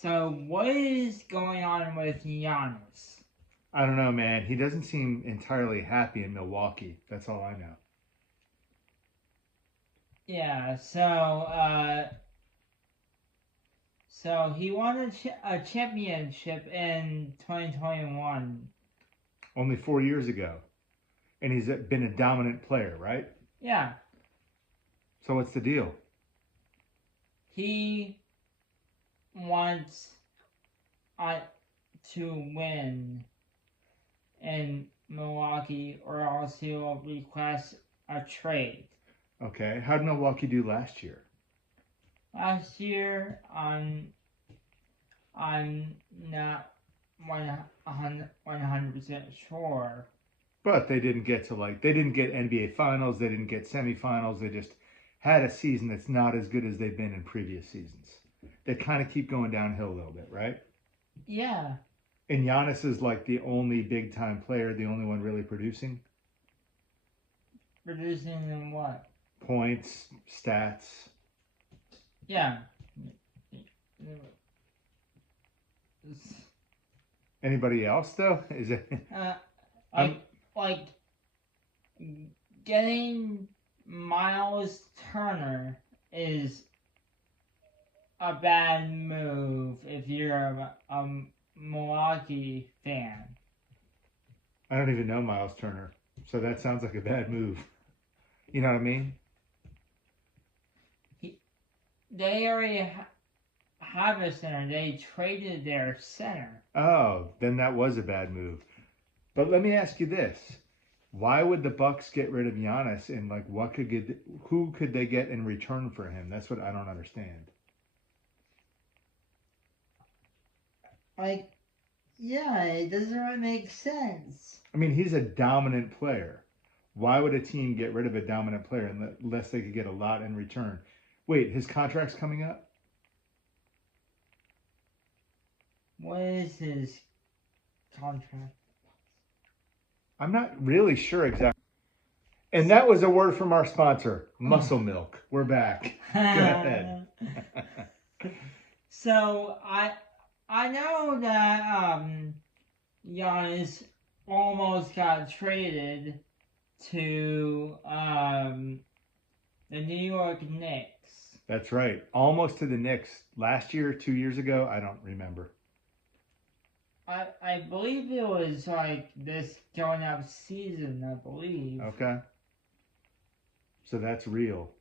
So what is going on with Giannis? I don't know, man. He doesn't seem entirely happy in Milwaukee. That's all I know. Yeah, so he won a championship in 2021. Only 4 years ago. And he's been a dominant player, right? Yeah, So what's the deal? he wants uh, to win in Milwaukee, or else he will request a trade. Okay. How did Milwaukee do last year? Last year, I'm not 100% sure. But they didn't get to they didn't get NBA finals, they didn't get semifinals, they just had a season that's not as good as they've been in previous seasons. They kind of keep going downhill a little bit, right? Yeah, And Giannis is like the only big time player, the only one really producing producing in what? points, stats. Yeah. Anybody else though? Is it? Uh, like, I'm like getting Miles Turner is a bad move if you're a Milwaukee fan. I don't even know Miles Turner, so that sounds like a bad move. You know what I mean? They already have a center. They traded their center. Oh, then that was a bad move. But let me ask you this: why would the Bucks get rid of Giannis, and who could they get in return for him? That's what I don't understand. Like, yeah, it doesn't really make sense. I mean, he's a dominant player. Why would a team get rid of a dominant player unless they could get a lot in return? Wait, his contract's coming up? What is his contract? I'm not really sure exactly. And that was a word from our sponsor, Muscle Milk. We're back. Go ahead. So I know that Giannis almost got traded to the New York Knicks. That's right. Almost to the Knicks. Last year, 2 years ago, I don't remember. I believe it was like this going up season, I believe. Okay. So that's real.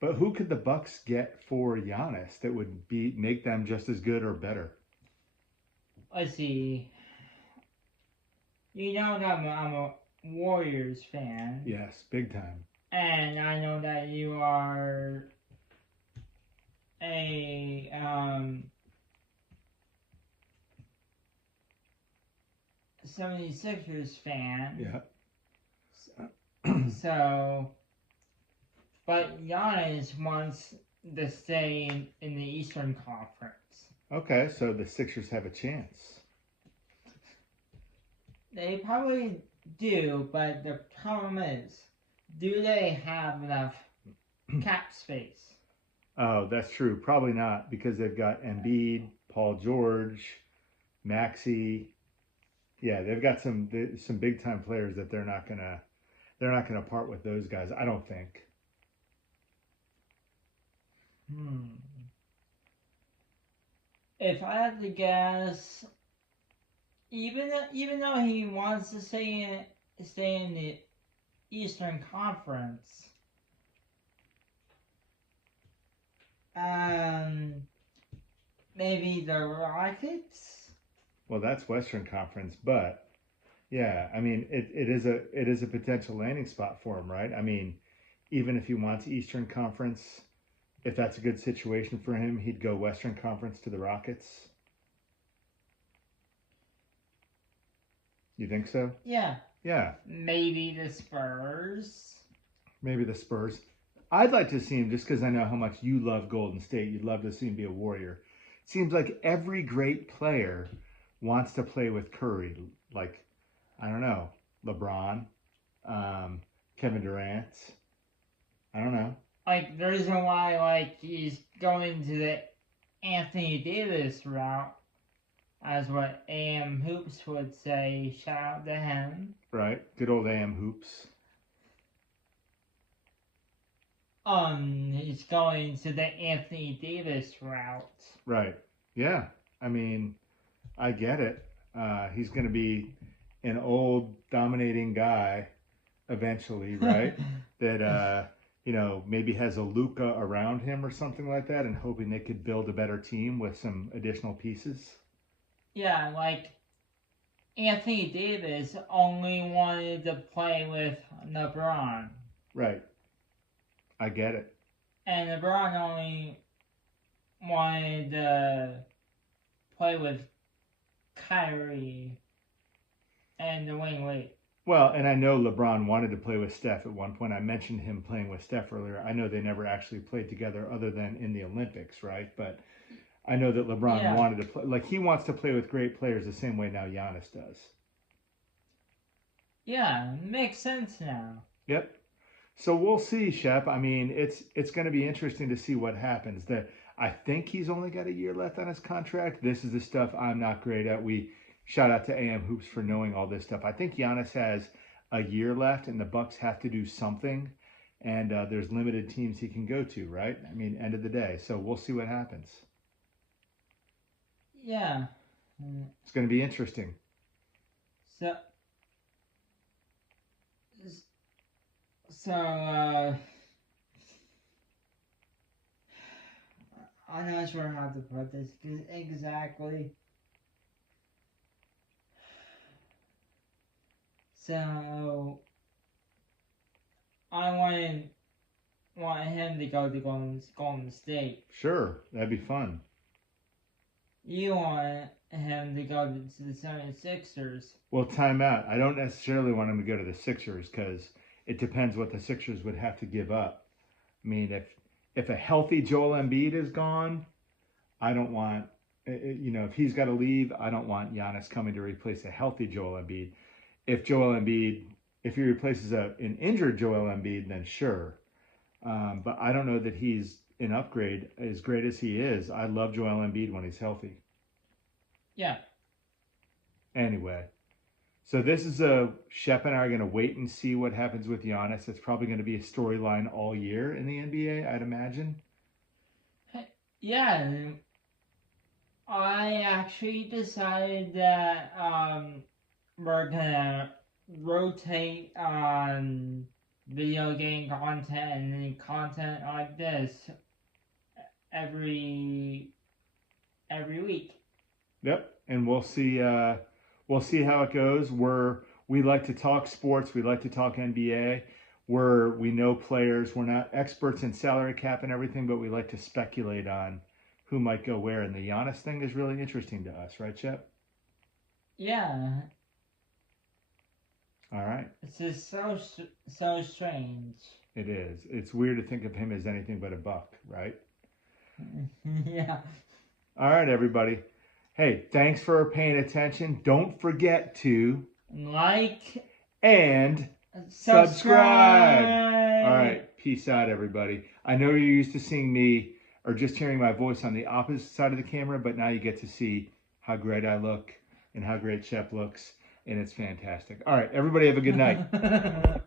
But who could the Bucks get for Giannis that would make them just as good or better? Let's see. You know that I'm a Warriors fan. Yes, big time. And I know that you are a 76ers fan. Yeah. So, but Giannis wants to stay in the Eastern Conference. Okay, so the Sixers have a chance. They probably do, but the problem is, do they have enough cap space? Oh, that's true. Probably not because they've got Embiid, Paul George, Maxey. Yeah, they've got some big time players that they're not gonna part with those guys. I don't think. If I had to guess, even though he wants to stay in the Eastern Conference, maybe the Rockets. Well, that's Western Conference, but yeah, I mean it is a potential landing spot for him, right? I mean, even if he wants Eastern Conference, if that's a good situation for him, he'd go Western Conference to the Rockets. You think so? Yeah. Yeah. Maybe the Spurs. Maybe the Spurs. I'd like to see him just because I know how much you love Golden State. You'd love to see him be a Warrior. Seems like every great player wants to play with Curry. Like, I don't know, LeBron, Kevin Durant. I don't know. Like the reason why like he's going to the Anthony Davis route, as what AM Hoops would say. Shout out to him. Right. Good old AM Hoops. He's going to the Anthony Davis route. Right. Yeah. I mean, I get it. He's going to be an old dominating guy eventually, right? That maybe has a Luka around him or something like that, and hoping they could build a better team with some additional pieces. Yeah, like Anthony Davis only wanted to play with LeBron. Right. I get it. And LeBron only wanted to play with Kyrie and Dwayne Wade. Well, and I know LeBron wanted to play with Steph at one point. I mentioned him playing with Steph earlier. I know they never actually played together other than in the Olympics, right? But I know that LeBron wanted to play. Like, he wants to play with great players the same way now Giannis does. Yeah, makes sense now. Yep. So we'll see, Shep. I mean, it's going to be interesting to see what happens. I think he's only got a year left on his contract. This is the stuff I'm not great at. Shout out to AM Hoops for knowing all this stuff. I think Giannis has a year left, and the Bucks have to do something. And there's limited teams he can go to, right? I mean, end of the day. So we'll see what happens. Yeah. It's going to be interesting. So, I'm not sure how to put this exactly. So, I want him to go to Golden State. Sure, that'd be fun. You want him to go to the 76ers. Well, time out. I don't necessarily want him to go to the Sixers because it depends what the Sixers would have to give up. I mean, if a healthy Joel Embiid is gone, I don't want, if he's got to leave, I don't want Giannis coming to replace a healthy Joel Embiid. If he replaces an injured Joel Embiid, then sure. But I don't know that he's an upgrade as great as he is. I love Joel Embiid when he's healthy. Yeah. Anyway. So this is Shep and I are going to wait and see what happens with Giannis. It's probably going to be a storyline all year in the NBA, I'd imagine. Yeah, I actually decided that we're gonna rotate on video game content and content like this every week. Yep, and we'll see how it goes. We like to talk sports. We like to talk NBA. We know players. We're not experts in salary cap and everything, but we like to speculate on who might go where. And the Giannis thing is really interesting to us, right, Shep? Yeah. All right. It's just so strange. It is. It's weird to think of him as anything but a buck, right? Yeah. All right, everybody. Hey, thanks for paying attention. Don't forget to like and subscribe. All right. Peace out, everybody. I know you're used to seeing me or just hearing my voice on the opposite side of the camera, but now you get to see how great I look and how great Shep looks, and it's fantastic. All right, everybody have a good night.